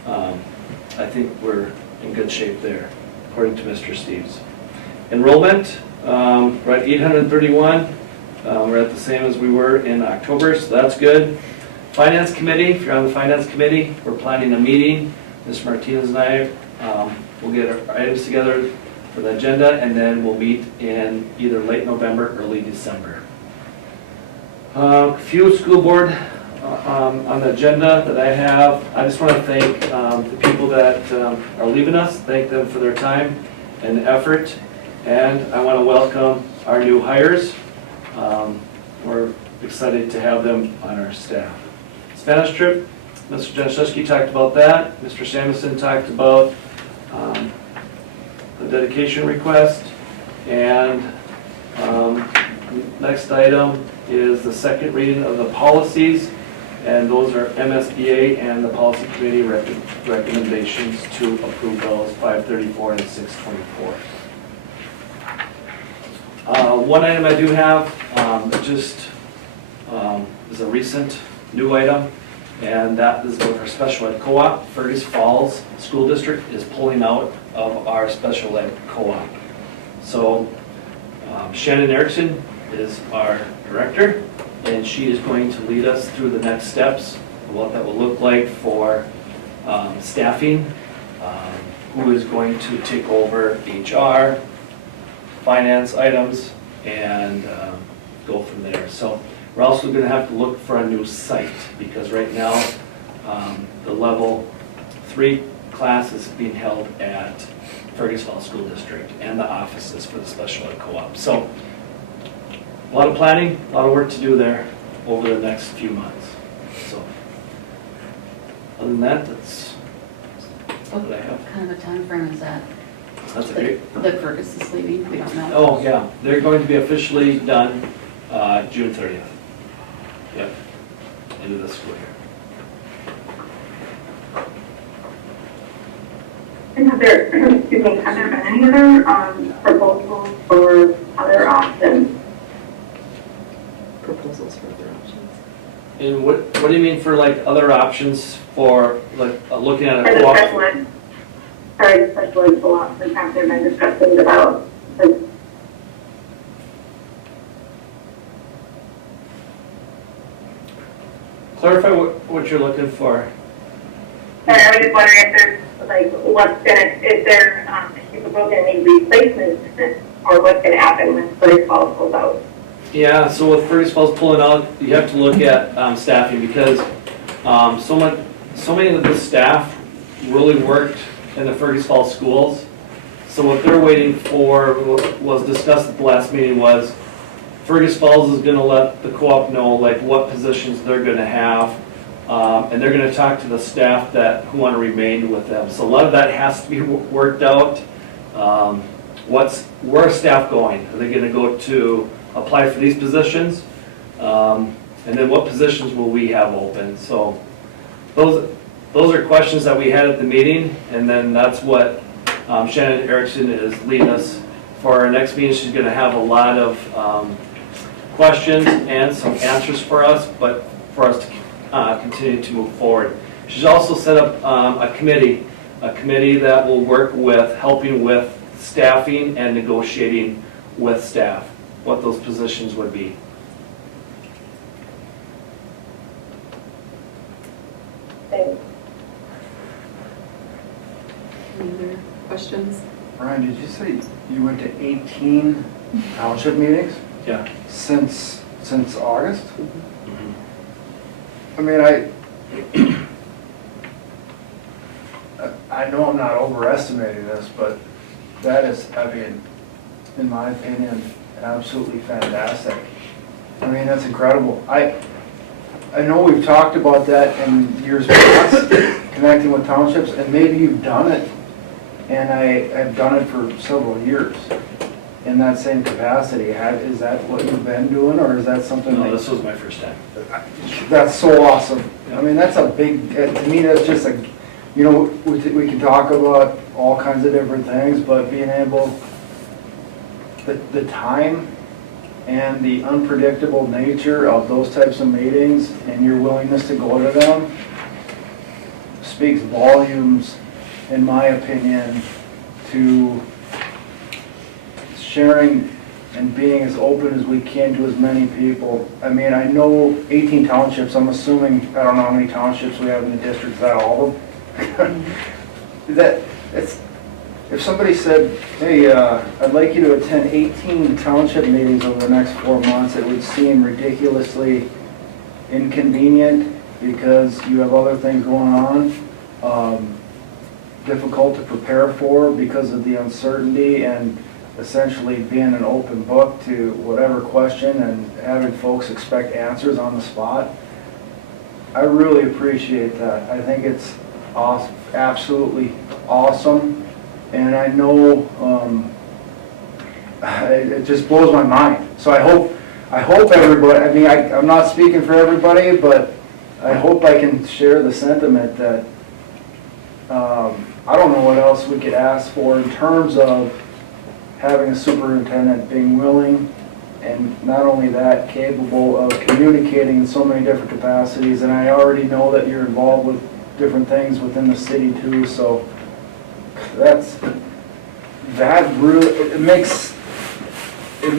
I think we're in good shape there, according to Mr. Steves. Enrollment, we're at 831. We're at the same as we were in October, so that's good. Finance committee, if you're on the finance committee, we're planning a meeting. Ms. Martinez and I will get our items together for the agenda, and then we'll meet in either late November, early December. Few school board on the agenda that I have. I just want to thank the people that are leaving us, thank them for their time and effort, and I want to welcome our new hires. We're excited to have them on our staff. Spanish trip, Mr. Januszewski talked about that. Mr. Samuelson talked about the dedication request. And next item is the second reading of the policies. And those are MSBA and the policy committee recommendations to approve those, 534 and 624. One item I do have, is a recent new item, and that is with our special ed co-op. Fergus Falls School District is pulling out of our special ed co-op. So Shannon Erickson is our director, and she is going to lead us through the next steps of what that will look like for staffing, who is going to take over HR, finance items, and go from there. So we're also going to have to look for a new site, because right now the level 3 class is being held at Fergus Falls School District and the offices for the special ed co-op. So a lot of planning, a lot of work to do there over the next few months. So other than that, that's what I have. What kind of a time frame is that? That's a great. That Fergus is leaving, we don't know. Oh, yeah, they're going to be officially done June 30th. Yep, end of the school year. And have there been any other proposals or other options? Proposals for other options. And what do you mean for like other options for like looking at For a the co-op? special ed, sorry, the special ed co-ops, and have there been discussions about this? Clarify what you're looking for. Sorry, I was just wondering if there's like is there, people gonna need replacements, or what's gonna happen when Fergus Falls pulls out? Yeah, so with Fergus Falls pulling out, you have to look at staffing because so many of the staff really worked in the Fergus Falls schools. So what they're waiting for, was discussed at the last meeting, was Fergus Falls is gonna let the co-op know like what positions they're gonna have. And they're gonna talk to the staff who wanna remain with them. So a lot of that has to be worked out. Where are staff going? Are they gonna go to apply for these positions? And then what positions will we have open? So those are questions that we had at the meeting, and then that's what Shannon Erickson is leading us for our next meeting. She's gonna have a lot of questions and some answers for us, but for us to continue to move forward. She's also set up a committee that will work with helping with staffing and negotiating with staff, what those positions would be. Thanks. Any other questions? Brian, did you say you went to 18 township meetings Yeah. since August? Mm-hmm. I mean, I know I'm not overestimating this, but that is, I mean, in my opinion, absolutely fantastic. I mean, that's incredible. I know we've talked about that in years past, connecting with townships, and maybe you've done it, and I've done it for several years in that same capacity. Is that what you've been doing, or is that something No, like? this was my first time. That's so awesome. I mean, that's a big, to me, that's just a, you know, we can talk about all kinds of different things, but being able, the time and the unpredictable nature of those types of meetings and your willingness to go to them speaks volumes, in my opinion, to sharing and being as open as we can to as many people. I mean, I know 18 townships, I'm assuming, I don't know how many townships we have in the district, is that all of them? If somebody said, hey, I'd like you to attend 18 township meetings over the next 4 months, it would seem ridiculously inconvenient because you have other things going on, difficult to prepare for because of the uncertainty and essentially being an open book to whatever question and having folks expect answers on the spot. I really appreciate that. I think it's absolutely awesome. And I know it just blows my mind. So I hope everybody, I mean, I'm not speaking for everybody, but I hope I can share the sentiment that I don't know what else we could ask for in terms of having a superintendent being willing and not only that, capable of communicating in so many different capacities. And I already know that you're involved with different things within the city too, so that really, it makes in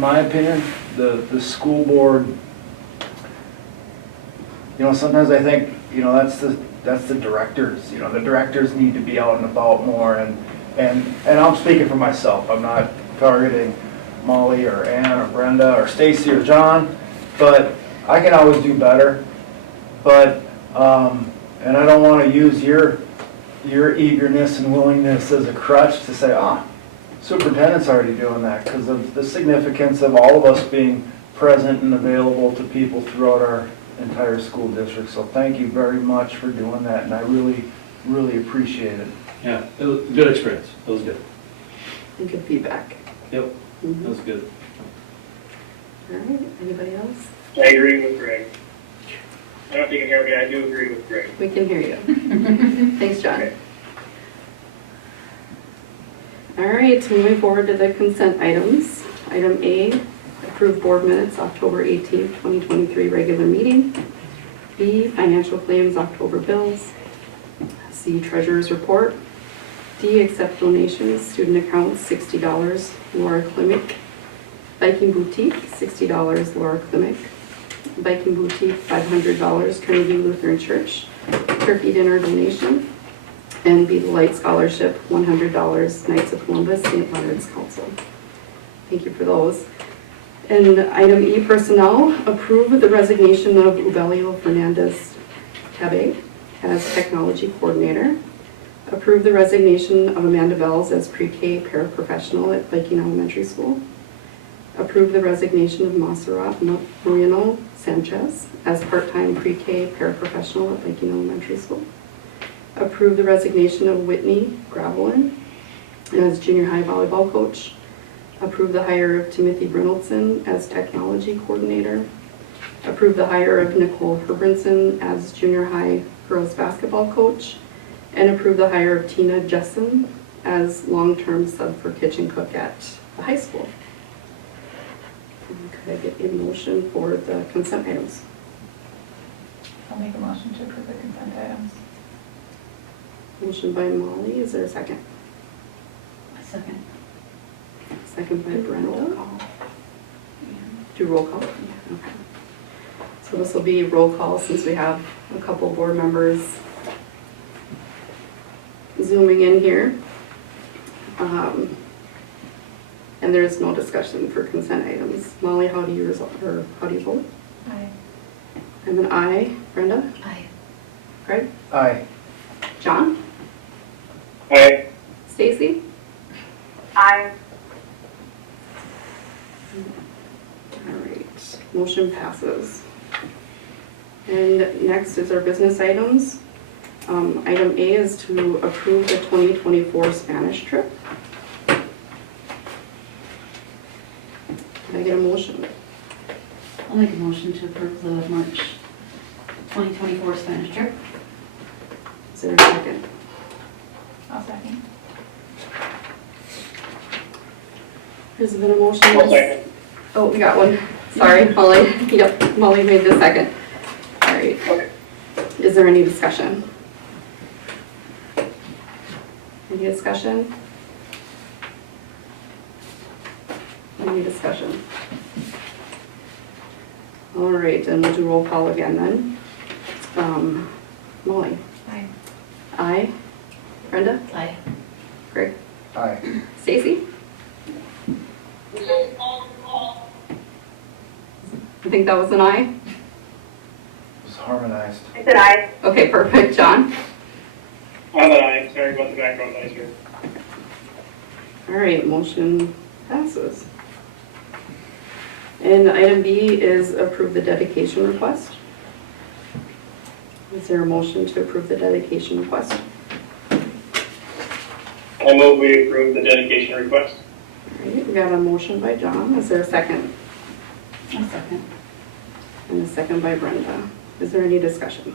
my opinion, the school board, you know, sometimes I think, you know, that's the directors, you know, the directors need to be out and about more, and I'm speaking for myself, I'm not targeting Molly or Ann or Brenda or Stacy or John, but I can always do better, but, and I don't want to use your eagerness and willingness as a crutch to say, superintendent's already doing that, because of the significance of all of us being present and available to people throughout our entire school district. So thank you very much for doing that, and I really, really appreciate it. Yeah, it was a good experience. It was good. And good feedback. Yep, Mhm. it was good. All right, anybody else? I agree with Greg. I don't know if you can hear me, I do agree with Greg. We can hear you. Thanks, John. Okay. All right, moving forward to the consent items. Item A, approve board minutes, October 18th, 2023 regular meeting. B, financial claims, October bills. C, treasurer's report. D, accept donations, student accounts, $60, Laura Klimek. Viking Boutique, $60, Laura Klimek. Viking Boutique, $500, Trinity Lutheran Church. Turkey dinner donation. And Be the Light Scholarship, $100, Knights of Columbus, St. Leonard's Council. Thank you for those. And item E, personnel, approve the resignation of Ubelio Fernandez Cabe as technology coordinator. Approve the resignation of Amanda Bells as pre-K paraprofessional at Viking Elementary School. Approve the resignation of Monserrat Moreno Sanchez as part-time pre-K paraprofessional at Viking Elementary School. Approve the resignation of Whitney Gravelin as junior high volleyball coach. Approve the hire of Timothy Brynildson as technology coordinator. Approve the hire of Nicole Herbrinson as junior high girls basketball coach. And approve the hire of Tina Jessen as long-term sub for kitchen cook at the high school. And could I get a motion for the consent items? I'll make a motion to approve the consent items. Motion by Molly, is there a second? Second. Second by Brenda. Do roll call? Okay. So this will be roll call since we have a couple board members zooming in here. And there is no discussion for consent items. Molly, how do you vote? Aye. I'm an aye. Brenda? Aye. Craig? Aye. John? Aye. Stacy? Aye. All right, motion passes. And next is our business items. Item A is to approve the 2024 Spanish trip. Can I get a motion? I'll make a motion to approve the March 2024 Spanish trip. Is there a second? I'll second. Has there been a motion? I'll second. Oh, we got one. Sorry, Molly. Yep, Molly made the second. All right. Okay. Is there any discussion? Any discussion? Any discussion? All right, and we'll do roll call again then. Molly? Aye. Aye. Brenda? Aye. Greg? Aye. Stacy? I think that was an aye. It was harmonized. I said aye. Okay, perfect. John? I'm an aye. Sorry about the background noise here. All right, motion passes. And item B is approve the dedication request. Is there a motion to approve the dedication request? I move we approve the dedication request. All right, we got a motion by John. Is there a second? A second. And a second by Brenda. Is there any discussion?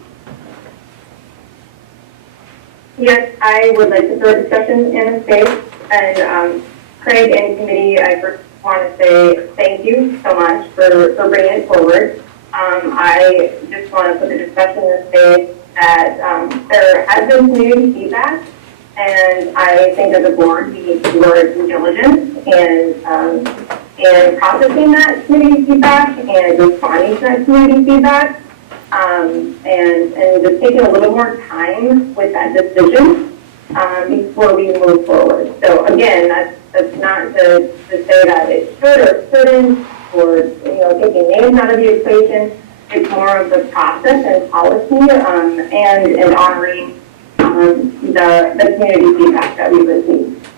Yes, I would like to throw discussion in the space. And Craig and committee, I first want to say thank you so much for bringing it forward. I just want to put the discussion in the space that there has been community feedback, and I think as a board, we need to do our due diligence and processing that community feedback and responding to that community feedback, and just taking a little more time with that decision before we move forward. So again, that's not to say that it should or shouldn't, or taking names out of the equation. It's more of the process and policy and honoring the community feedback that we receive.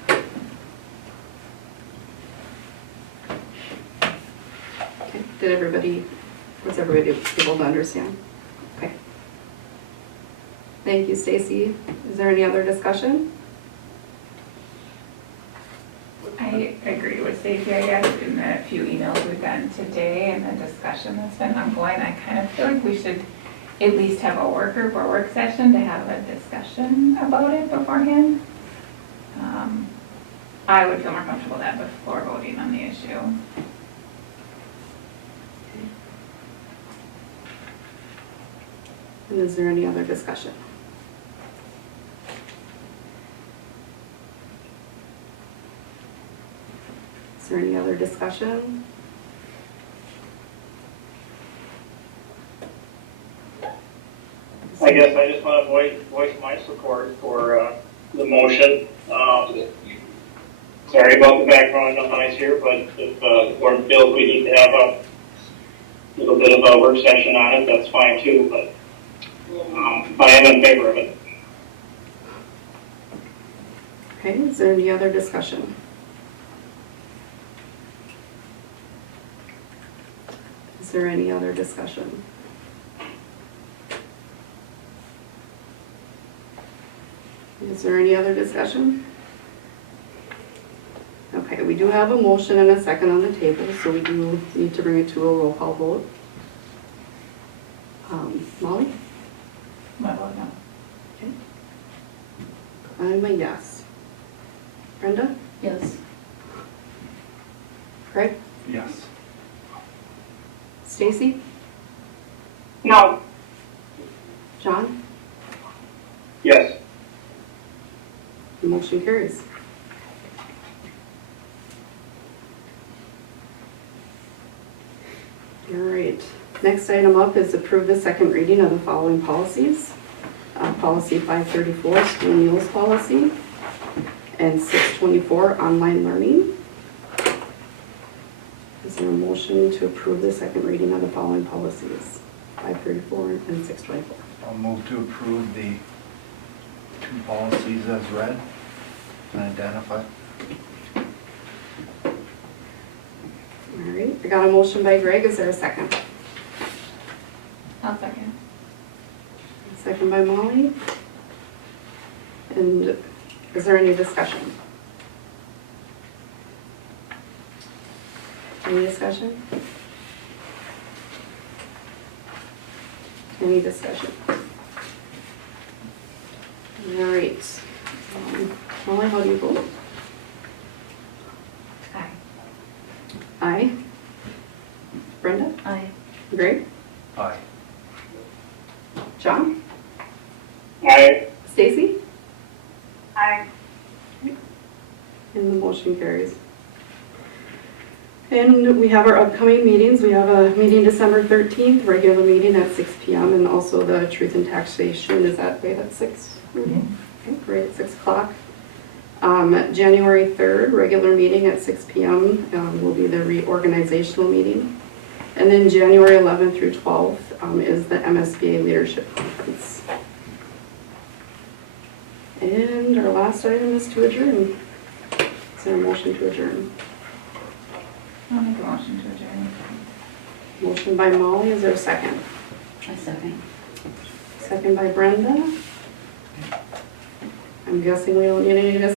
Okay. Was everybody able to understand? Okay. Thank you, Stacy. Is there any other discussion? I agree with Stacey, I guess, in the few emails we've gotten today and the discussion that's been ongoing. I kind of feel like we should at least have a work group or work session to have a discussion about it beforehand. I would feel more comfortable with that before voting on the issue. And is there any other discussion? Is there any other discussion? I guess I just want to voice my support for the motion. Sorry about the background noise here, but if the board feels we need to have a little bit of a work session on it, that's fine too, but I am in favor of it. Okay, is there any other discussion? Is there any other discussion? Is there any other discussion? Okay, we do have a motion and a second on the table, so we do need to bring it to a roll call vote. Molly? My vote no. I'm a yes. Brenda? Yes. Craig? Yes. Stacy? No. John? Yes. The motion carries. All right, next item up is approve the second reading of the following policies. Policy 534, school meals policy, and 624, online learning. Is there a motion to approve the second reading of the following policies, 534 and 624? I'll move to approve the two policies as read and identified. All right, I got a motion by Greg, is there a second? I'll second. Second by Molly. And is there any discussion? Any discussion? Any discussion? All right. Molly, how do you vote? Aye. Aye. Brenda? Aye. Greg? Aye. John? Aye. Stacy? Aye. And the motion carries. And we have our upcoming meetings. We have a meeting December 13th, regular meeting at 6 p.m. and also the Truth and Taxation, is that right at 6? Okay, right at 6 o'clock. January 3rd, regular meeting at 6 p.m. Will be the reorganizational meeting. And then January 11th through 12th is the MSBA Leadership Conference. And our last item is to adjourn. Is there a motion to adjourn? I'll make a motion to adjourn. Motion by Molly, is there a second? I second. Second by Brenda. I'm guessing we don't need any discussion.